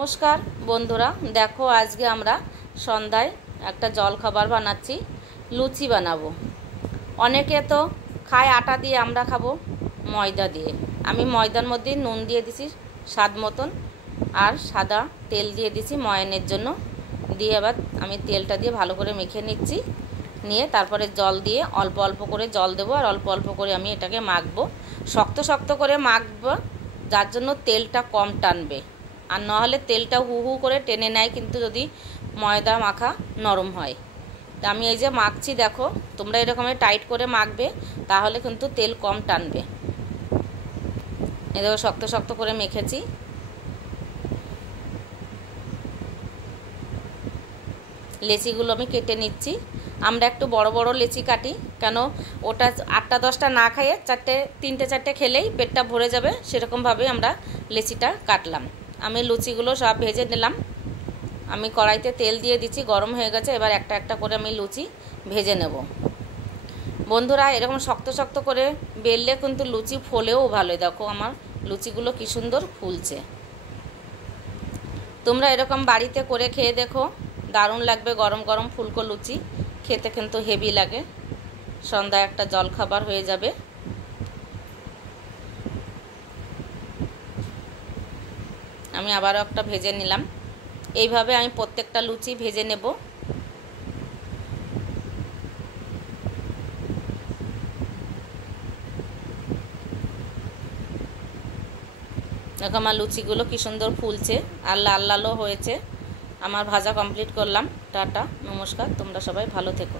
নমস্কার বন্ধুরা, দেখো আজকে আমরা সন্ধ্যায় একটা জলখাবার বানাচ্ছি। লুচি বানাবো। অনেকে তো খায় আটা দিয়ে, আমরা খাবো ময়দা দিয়ে। আমি ময়দার মধ্যে নুন দিয়ে দিছি স্বাদ মতন, আর সাদা তেল দিয়ে দিছি ময়ানের জন্য। দিয়ে আবার আমি তেলটা দিয়ে ভালো করে মেখে নিচ্ছি। নিয়ে তারপরে জল দিয়ে অল্প অল্প করে জল দেবো, আর অল্প অল্প করে আমি এটাকে মাখবো। শক্ত শক্ত করে মাখবো, যার জন্য তেলটা কম টানবে। আর নাহলে তেলটা হু হু করে টেনে নেয়, কিন্তু যদি ময়দা মাখা নরম হয়। তা আমি এই যে মাখছি, দেখো তোমরা এরকমই টাইট করে মাখবে, তাহলে কিন্তু তেল কম টানবে। এই দেখো শক্ত শক্ত করে মেখেছি। লেচিগুলো আমি কেটে নিচ্ছি। আমরা একটু বড় বড় লেচি কাটি, কেন ওটা 8টা 10টা না খাইয়ে 3টে 4টে খেলেই পেটটা ভরে যাবে, সেরকমভাবে আমরা লেচিটা কাটলাম। আমি লুচিগুলো সব ভেজে নিলাম। আমি কড়াইতে তেল দিয়ে দিচ্ছি, গরম হয়ে গেছে। এবার একটা একটা করে আমি লুচি ভেজে নেব। বন্ধুরা, এরকম শক্ত শক্ত করে বেললে কিন্তু লুচি ফোলেও ভালো। দেখো আমার লুচিগুলো কি সুন্দর ফুলছে। তোমরা এরকম বাড়িতে করে খেয়ে দেখো, দারুণ লাগবে। গরম গরম ফুলকো লুচি খেতে কিন্তু হেভি লাগে। সন্ধ্যায় একটা জলখাবার হয়ে যাবে। আমি আবারও একটা ভেজে নিলাম। এইভাবে আমি প্রত্যেকটা লুচি ভেজে নেব। দেখো আমার লুচিগুলো কি সুন্দর ফুলছে, আর লাল লালও হয়েছে। আমার ভাজা কমপ্লিট করলাম। টাটা, নমস্কার, তোমরা সবাই ভালো থেকো।